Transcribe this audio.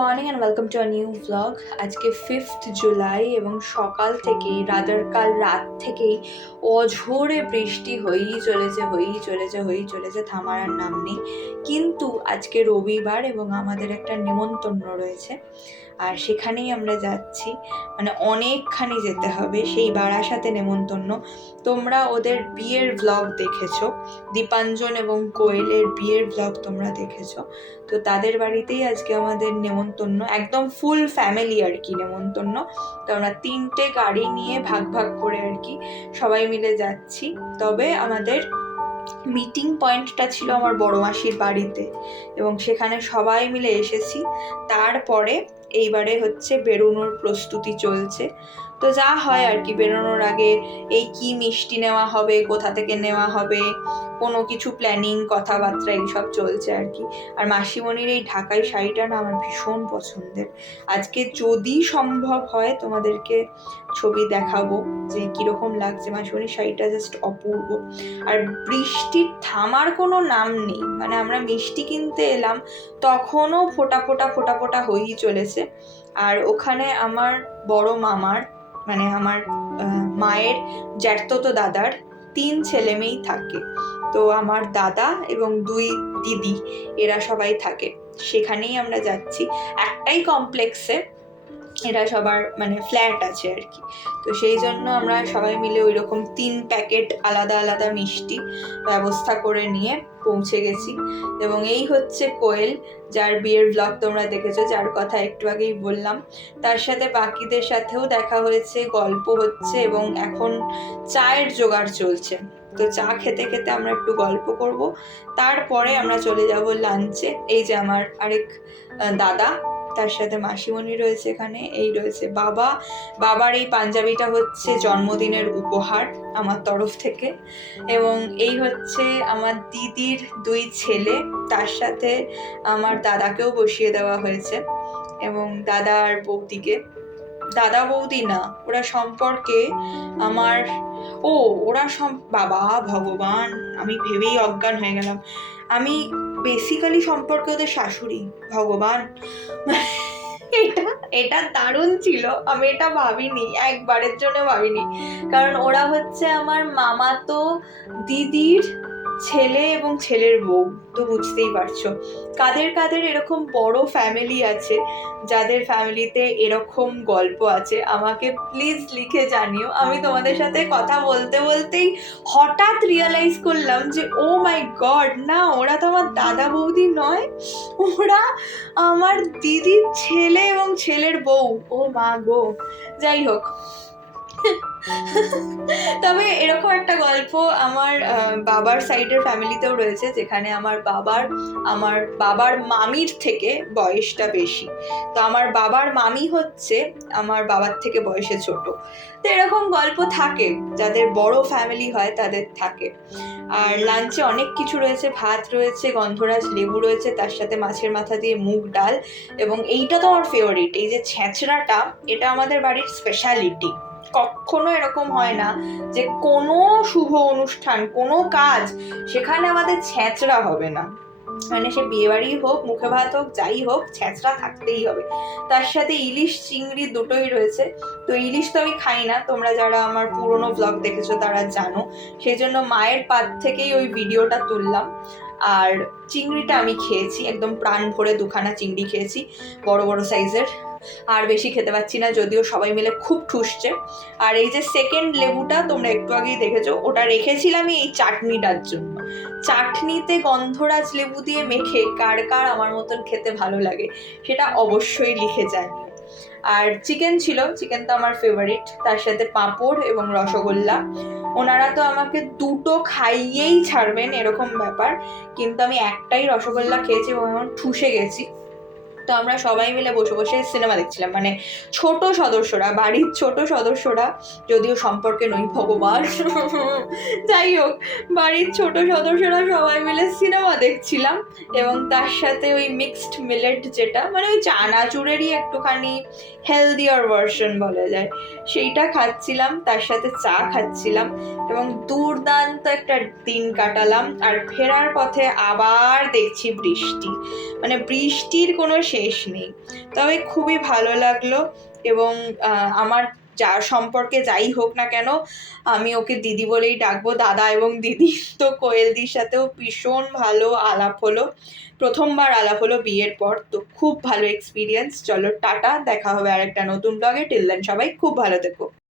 Morning and welcome to a new blog. আজকে 5th July এবং সকাল থেকেই কাল রাত থেকেই অঝোরে বৃষ্টি হয়েই চলেছে, থামার আর নাম নেই। কিন্তু আজকে রবিবার এবং আমাদের একটা নেমন্তন্ন রয়েছে, আর সেখানেই আমরা যাচ্ছি। মানে অনেকখানি যেতে হবে, সেই বারাসাতে নেমন্তন্ন। তোমরা ওদের বিয়ের ব্লগ দেখেছো, দীপাঞ্জন এবং কোয়েলের বিয়ের ব্লগ তোমরা দেখেছো। তো তাদের বাড়িতেই আজকে আমাদের নেমন্তন্ন, একদম ফুল ফ্যামিলি আর কি নেমন্তন্ন। তো আমরা 3টে গাড়ি নিয়ে ভাগ ভাগ করে আর কি সবাই মিলে যাচ্ছি। তবে আমাদের মিটিং পয়েন্টটা ছিল আমার বড় মাসির বাড়িতে এবং সেখানে সবাই মিলে এসেছি। তারপরে এইবারে হচ্ছে বেরোনোর প্রস্তুতি চলছে। তো যা হয় আর কি, বেরোনোর আগে এই কি মিষ্টি নেওয়া হবে, কোথা থেকে নেওয়া হবে, কোনো কিছু প্ল্যানিং, কথাবার্তা এইসব চলছে আর কি। আর মাসিমণির এই ঢাকাই শাড়িটা না আমার ভীষণ পছন্দের। আজকে যদি সম্ভব হয় তোমাদেরকে ছবি দেখাবো যে কিরকম লাগছে। মাসিমণির শাড়িটা জাস্ট অপূর্ব। আর বৃষ্টির থামার কোনো নাম নেই, মানে আমরা মিষ্টি কিনতে এলাম তখনও ফোটা ফোটা হয়েই চলেছে। আর ওখানে আমার বড় মামার, মানে আমার মায়ের জ্যাঠতো দাদার 3 ছেলে মেয়েই থাকে। তো আমার দাদা এবং 2 দিদি এরা সবাই থাকে, সেখানেই আমরা যাচ্ছি। একটাই কমপ্লেক্সে এরা সবার মানে ফ্ল্যাট আছে আর কি। তো সেই জন্য আমরা সবাই মিলে ওই রকম 3 প্যাকেট আলাদা আলাদা মিষ্টি ব্যবস্থা করে নিয়ে পৌঁছে গেছি। এবং এই হচ্ছে কোয়েল, যার বিয়ের ব্লগ তোমরা দেখেছো, যার কথা একটু আগেই বললাম। তার সাথে বাকিদের সাথেও দেখা হয়েছে, গল্প হচ্ছে এবং এখন চায়ের জোগাড় চলছে। তো চা খেতে খেতে আমরা একটু গল্প করব, তারপরে আমরা চলে যাব লাঞ্চে। এই যে আমার আরেক দাদা, তার সাথে মাসিমণি রয়েছে এখানে, এই রয়েছে বাবার এই পাঞ্জাবিটা হচ্ছে জন্মদিনের উপহার আমার তরফ থেকে। এবং এই হচ্ছে আমার দিদির 2 ছেলে, তার সাথে আমার দাদাকেও বসিয়ে দেওয়া হয়েছে এবং দাদা আর বৌদিকে। দাদা বৌদি না, ওরা সম্পর্কে আমার বাবা ভগবান, আমি ভেবেই অজ্ঞান হয়ে গেলাম। আমি বেসিক্যালি সম্পর্কে ওদের শাশুড়ি। ভগবান, এটা দারুণ ছিল। আমি এটা ভাবিনি, একবারের জন্য ভাবিনি। কারণ ওরা হচ্ছে আমার মামাতো দিদির ছেলে এবং ছেলের বউ। তো বুঝতেই পারছো কাদের এরকম বড় ফ্যামিলি আছে, যাদের ফ্যামিলিতে এরকম গল্প আছে। আমাকে প্লিজ লিখে জানিও। আমি তোমাদের সাথে কথা বলতে বলতেই হঠাৎ রিয়েলাইজ করলাম যে ও মাই গড, না ওরা তো আমার দাদা বৌদি নয়, ওরা আমার দিদির ছেলে এবং ছেলের বউ। ও মা গো, যাই হোক। তবে এরকম একটা গল্প আমার বাবার সাইডের ফ্যামিলিতেও রয়েছে, যেখানে আমার বাবার মামির থেকে বয়সটা বেশি। তো আমার বাবার মামি হচ্ছে আমার বাবার থেকে বয়সে ছোট। তো এরকম গল্প থাকে, যাদের বড় ফ্যামিলি হয় তাদের থাকে। আর লাঞ্চে অনেক কিছু রয়েছে, ভাত রয়েছে, গন্ধরাজ লেবু রয়েছে, তার সাথে মাছের মাথা দিয়ে মুগ ডাল। এবং এইটা তো আমার ফেভারিট, এই যে ছেঁচড়াটা, এটা আমাদের বাড়ির স্পেশালিটি। কখনো এরকম হয় না যে কোনো শুভ অনুষ্ঠান, কোনো কাজ, সেখানে আমাদের ছেঁচড়া হবে না। মানে সে বিয়ে বাড়ি হোক, মুখে ভাত হোক, যাই হোক, ছেঁচড়া থাকতেই হবে। তার সাথে ইলিশ চিংড়ি দুটোই রয়েছে। তো ইলিশ তো আমি খাই না, তোমরা যারা আমার পুরনো ব্লগ দেখেছো তারা জানো, সেই জন্য মায়ের পাত থেকেই ওই ভিডিওটা তুললাম। আর চিংড়িটা আমি খেয়েছি, একদম প্রাণ ভরে 2খানা চিংড়ি খেয়েছি, বড় বড় সাইজের। আর বেশি খেতে পাচ্ছি না, যদিও সবাই মিলে খুব ঠুসছে। আর এই যে সেকেন্ড লেবুটা তোমরা একটু আগেই দেখেছো, ওটা রেখেছিলাম এই চাটনিটার জন্য। চাটনিতে গন্ধরাজ লেবু দিয়ে মেখে কার কার আমার মতন খেতে ভালো লাগে সেটা অবশ্যই লিখে জানিও। আর চিকেন ছিল, চিকেন তো আমার ফেভারিট, তার সাথে পাঁপড় এবং রসগোল্লা। ওনারা তো আমাকে 2টো খাইয়েই ছাড়বেন এরকম ব্যাপার, কিন্তু আমি একটাই রসগোল্লা খেয়েছি এবং এখন ঠুসে গেছি। তো আমরা সবাই মিলে বসে বসে সিনেমা দেখছিলাম, মানে ছোট সদস্যরা, বাড়ির ছোট সদস্যরা, যদিও সম্পর্কে নই ভগবান, যাই হোক, বাড়ির ছোট সদস্যরা সবাই মিলে সিনেমা দেখছিলাম। এবং তার সাথে ওই মিক্সড মিলেট, যেটা মানে ওই চানাচুরেরই একটুখানি হেলদিয়ার ভার্সন বলা যায়, সেইটা খাচ্ছিলাম, তার সাথে চা খাচ্ছিলাম এবং দুর্দান্ত একটা দিন কাটালাম। আর ফেরার পথে আবার দেখছি বৃষ্টি, মানে বৃষ্টির কোনো শেষ শেষ নেই। তবে খুবই ভালো লাগলো, এবং আমার যার সম্পর্কে যাই হোক না কেন, আমি ওকে দিদি বলেই ডাকবো, দাদা এবং দিদি। তো কোয়েলদির সাথেও ভীষণ ভালো আলাপ হলো, প্রথমবার আলাপ হলো বিয়ের পর, তো খুব ভালো এক্সপিরিয়েন্স। চলো টাটা, দেখা হবে আরেকটা নতুন ব্লগে। টিল দেন সবাই খুব ভালো থেকো।